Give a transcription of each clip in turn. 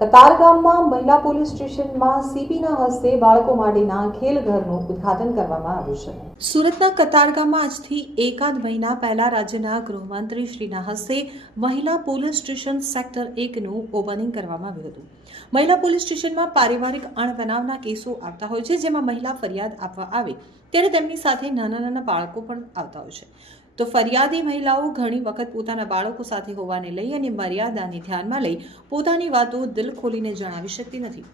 કતારગામમાં મહિલા પોલીસ સ્ટેશનમાં સીપીના હસ્તે બાળકો માટેના ખેલઘરનું ઉદ્ઘાટન કરવામાં આવ્યું છે. સુરતના કતારગામમાં આજથી એકાદ મહિના પહેલા રાજ્યના ગૃહમંત્રી શ્રીના હસ્તે મહિલા પોલીસ સ્ટેશન સેક્ટર એકનું ઓપનિંગ કરવામાં આવ્યું હતું. મહિલા પોલીસ સ્ટેશનમાં પારિવારિક અણબનાવના કેસો આવતા હોય છે, જેમાં મહિલા ફરિયાદ આપવા આવે ત્યારે તેમની સાથે નાના નાના બાળકો પણ આવતા હોય છે. તો ફરિયાદી મહિલાઓ ઘણી વખત પોતાના બાળકો સાથે હોવાને લઈ અને મર્યાદાને ધ્યાનમાં લઈ પોતાની વાતો દિલ ખોલીને જણાવી શકતી નથી.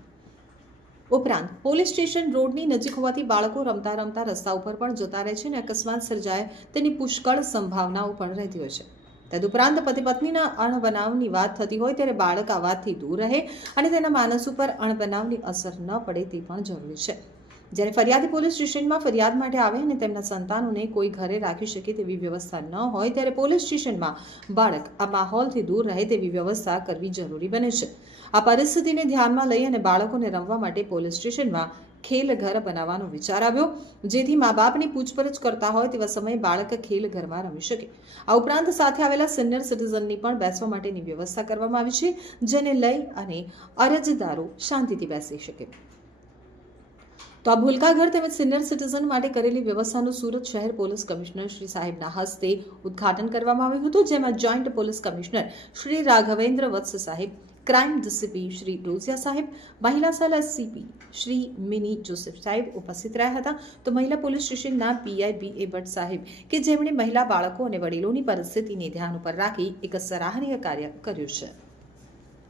ઉપરાંત, પોલીસ સ્ટેશન રોડની નજીક હોવાથી બાળકો રમતા રમતા રસ્તા ઉપર પણ જતા રહે છે અને અકસ્માત સર્જાય તેની પુષ્કળ સંભાવનાઓ પણ રહેતી હોય છે. તદુપરાંત પતિ પત્નીના અણબનાવની વાત થતી હોય ત્યારે બાળક આ વાતથી દૂર રહે અને તેના માનસ ઉપર અણબનાવની અસર ન પડે તે પણ જરૂરી છે. જ્યારે ફરિયાદી પોલીસ સ્ટેશનમાં ફરિયાદ માટે આવે અને તેમના સંતાનોને કોઈ ઘરે રાખી શકે તેવી વ્યવસ્થા ન હોય, ત્યારે પોલીસ સ્ટેશનમાં બાળક આ માહોલથી દૂર રહે તેવી વ્યવસ્થા કરવી જરૂરી બને છે. આ પરિસ્થિતિને ધ્યાનમાં લઈ અને બાળકોને રમવા માટે પોલીસ સ્ટેશનમાં ખેલ ઘર બનાવવાનો વિચાર આવ્યો, જેથી મા બાપની પૂછપરછ કરતા હોય તેવા સમયે બાળક ખેલ ઘરમાં રમી શકે. આ ઉપરાંત સાથે આવેલા સિનિયર સિટીઝનની પણ બેસવા માટેની વ્યવસ્થા કરવામાં આવી છે, જેને લઈ અને અરજદારો શાંતિથી બેસી શકે. તો આ ભૂલકા ઘર તેમજ સિનિયર સિટીઝન માટે કરેલી વ્યવસ્થાનું સુરત શહેર પોલીસ કમિશનર શ્રી સાહેબના હસ્તે ઉદઘાટન કરવામાં આવ્યું હતું, જેમાં joint police commissioner Shri Raghavendra Vats સાહેબ, ક્રાઇમ ડીસીપી શ્રી રોઝિયા સાહેબ, મહિલા સેલ એસસીપી શ્રી મિની જોસેફ સાહેબ ઉપસ્થિત રહ્યા હતા. તો મહિલા પોલીસ સ્ટેશનના પીઆઈ બી એ ભટ્ટ સાહેબ કે જેમણે મહિલા બાળકો અને વડીલોની પરિસ્થિતિને ધ્યાન ઉપર રાખી એક સરાહનીય કાર્ય કર્યું છે.